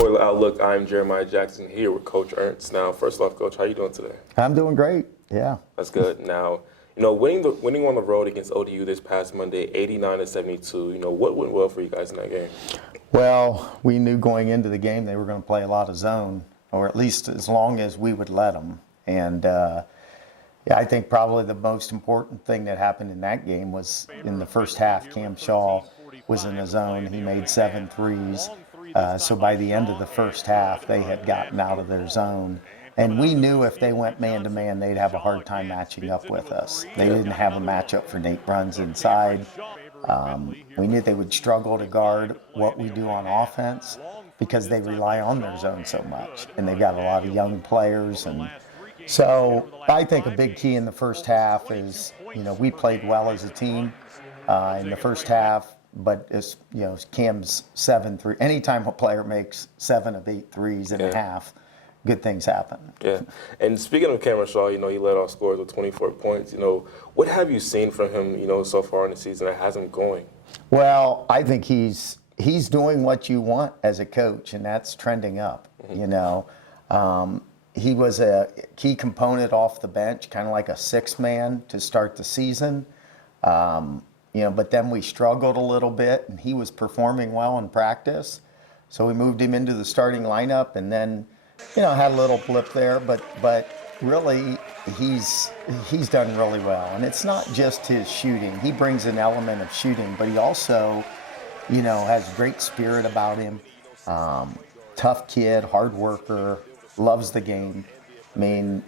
OILER Outlook. I'm Jeremiah Jackson here with Coach Ernst. Now, first off, Coach, how are you doing today? I'm doing great. Yeah. That's good. Now, winning on the road against ODU this past Monday, 89-72. What went well for you guys in that game? Well, we knew going into the game they were going to play a lot of zone, or at least as long as we would let them. And yeah, I think probably the most important thing that happened in that game was in the first half. Cam Shaw was in the zone. He made 7 threes. So by the end of the first half, they had gotten out of their zone. And we knew if they went man-to-man, they'd have a hard time matching up with us. They didn't have a matchup for Nate Bruns inside. We knew they would struggle to guard what we do on offense because they rely on their zone so much. And they've got a lot of young players. And so I think a big key in the first half is, we played well as a team in the first half. But it's, Cam's 7 3. Anytime a player makes 7 of 8 threes in a half, good things happen. Yeah. And speaking of Cameron Shaw, he led all scorers with 24 points. What have you seen from him, so far in the season that has him going? Well, I think he's doing what you want as a coach, and that's trending up. Mm-hmm. He was a key component off the bench, kind of like a sixth man to start the season. But then we struggled a little bit, and he was performing well in practice. So we moved him into the starting lineup, and then, had a little blip there. But really, he's done really well. And it's not just his shooting. He brings an element of shooting, but he also, has great spirit about him. Tough kid, hard worker, loves the game. I mean,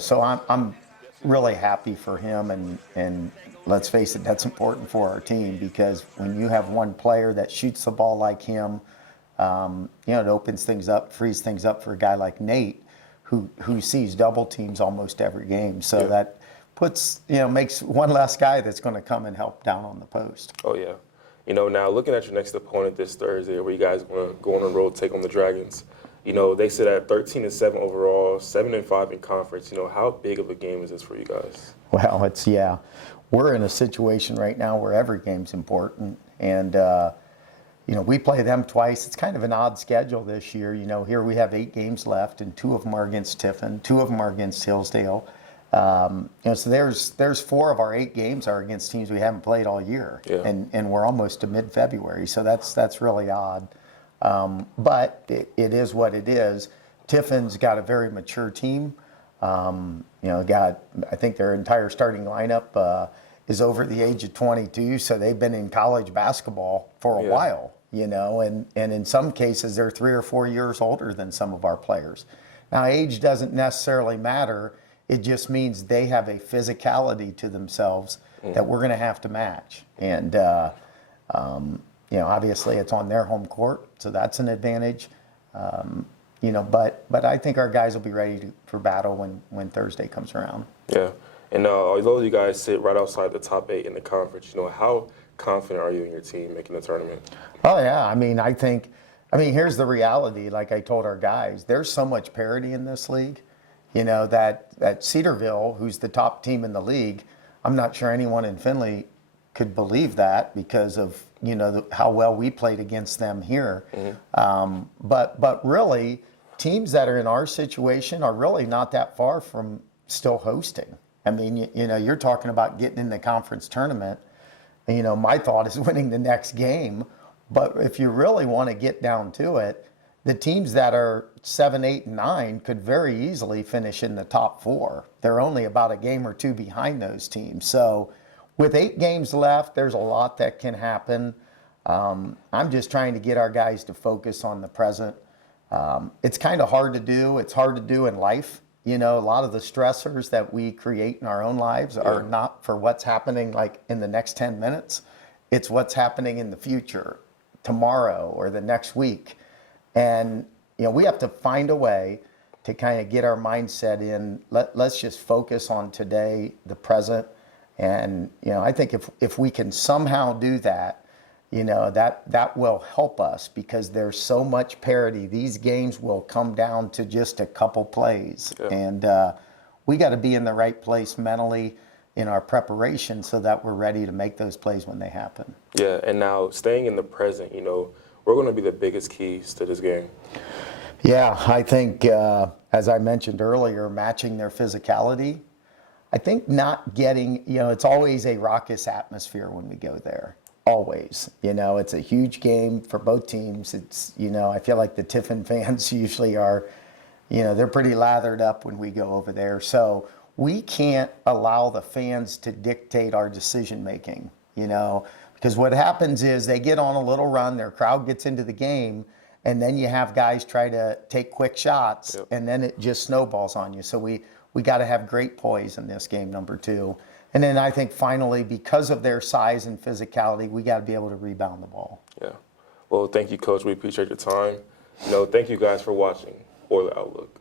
so I'm really happy for him, and let's face it, that's important for our team because when you have one player that shoots the ball like him, it opens things up, frees things up for a guy like Nate, who sees double teams almost every game. So that puts, makes one less guy that's going to come and help down on the post. Oh yeah, now looking at your next opponent this Thursday, where you guys want to go on the road, take on the Dragons. They sit at 13-7 overall, 7-5 in conference. How big of a game is this for you guys? Well, we're in a situation right now where every game's important, and we play them twice. It's kind of an odd schedule this year. Here we have 8 games left, and 2 of them are against Tiffin, 2 of them are against Hillsdale. So there's 4 of our 8 games are against teams we haven't played all year, and we're almost to mid-February. So that's really odd. But it is what it is. Tiffin's got a very mature team. I think their entire starting lineup is over the age of 22, so they've been in college basketball for a while, and in some cases they're 3 or 4 years older than some of our players. Now, age doesn't necessarily matter. It just means they have a physicality to themselves that we're going to have to match. And, obviously it's on their home court, so that's an advantage. But I think our guys will be ready for battle when Thursday comes around. Yeah. And although you guys sit right outside the top 8 in the conference, how confident are you in your team making the tournament? Oh, yeah. Here's the reality. Like I told our guys, there's so much parity in this league, that Cedarville, who's the top team in the league, I'm not sure anyone in Findlay could believe that because of, how well we played against them here. Mm-hmm. But really, teams that are in our situation are really not that far from still hosting. You're talking about getting in the conference tournament. My thought is winning the next game. But if you really want to get down to it, the teams that are 7, 8, and 9 could very easily finish in the top 4. They're only about a game or 2 behind those teams. So with 8 games left, there's a lot that can happen. I'm just trying to get our guys to focus on the present. It's kind of hard to do. It's hard to do in life. A lot of the stressors that we create in our own lives are not for what's happening like in the next 10 minutes. It's what's happening in the future, tomorrow or the next week. And, we have to find a way to kind of get our mindset in. Let's just focus on today, the present. And, I think if we can somehow do that, that will help us because there's so much parity. These games will come down to just a couple plays. Yeah. And we got to be in the right place mentally in our preparation so that we're ready to make those plays when they happen. Yeah, and now staying in the present, what are going to be the biggest keys to this game? Yeah, I think, as I mentioned earlier, matching their physicality. I think not getting, it's always a raucous atmosphere when we go there. Always. It's a huge game for both teams. It's, I feel like the Tiffin fans usually are, they're pretty lathered up when we go over there. So we can't allow the fans to dictate our decision making, because what happens is they get on a little run, their crowd gets into the game, and then you have guys try to take quick shots, and then it just snowballs on you. So we got to have great poise in this game, number two. And then I think finally, because of their size and physicality, we got to be able to rebound the ball. Yeah. Well, thank you, Coach. We appreciate your time. Thank you guys for watching OILER Outlook.